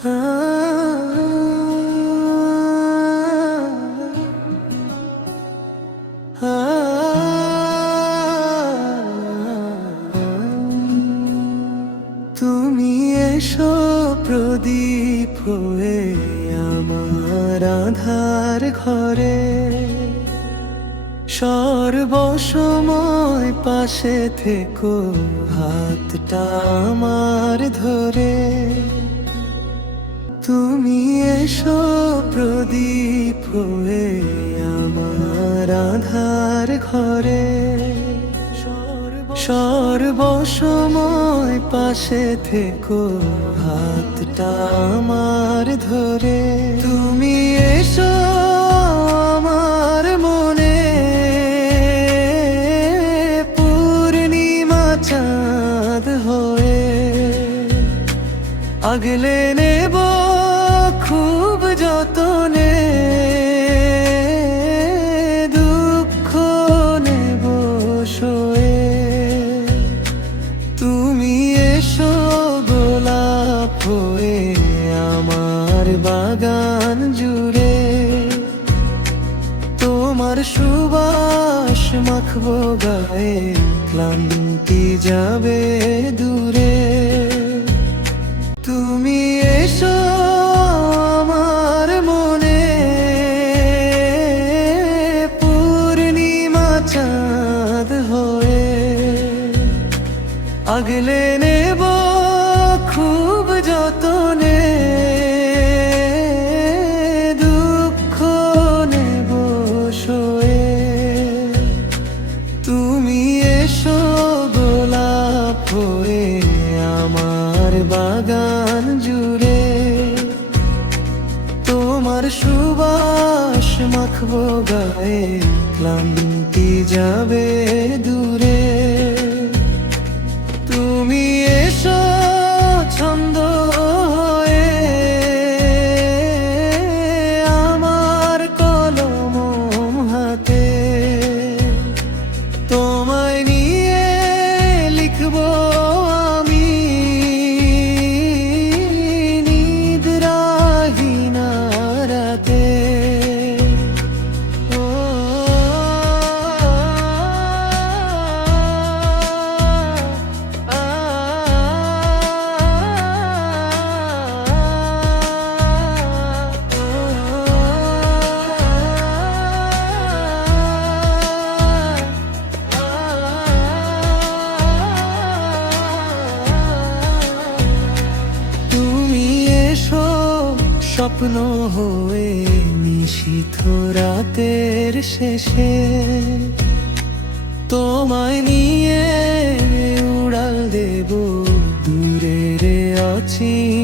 তুমি এসো প্রদীপ হয়ে আমার আঁধার ঘরে, সর্বসময় পাশে থেকো হাতটা আমার ধরে। তুমি এসো প্রদীপ হয়ে আমার আঁধার ঘরে, সর্বসময় পাশে থেকো হাতটা আমার ধরে। তুমি এসো আমার মনে পূর্ণিমা চাঁদ হয়ে, আগলে নেব খুব যতনে, দুঃখ নেব সয়ে। তুমি এসো গোলাপ হয়ে আমার বাগান জুড়ে, তোমার সুবাস মাখবো গায়ে, ক্লান্তি যাবে দূরে। তুমি এসো আমার মনে পূর্ণিমা চাঁদ হয়ে, আগলে নেব খুব যতনে, দুঃখ নেব সয়ে। তুমি এসো গোলাপ হয়ে আমার বাগান জুড়ে, তোমার সুবাস মাখবো গায়ে, ক্লান্তি যাবে দূরে। তুমি এসো ছন্দ হয়ে আমার কলম হাতে, তোমায় নিয়ে লিখবো আমি নিদ্রাহীন রাতে। স্বপ্ন হয়ে নিশীথ রাতের শেষে, তোমায় নিয়ে উড়াল দেব দূরে রে অচিন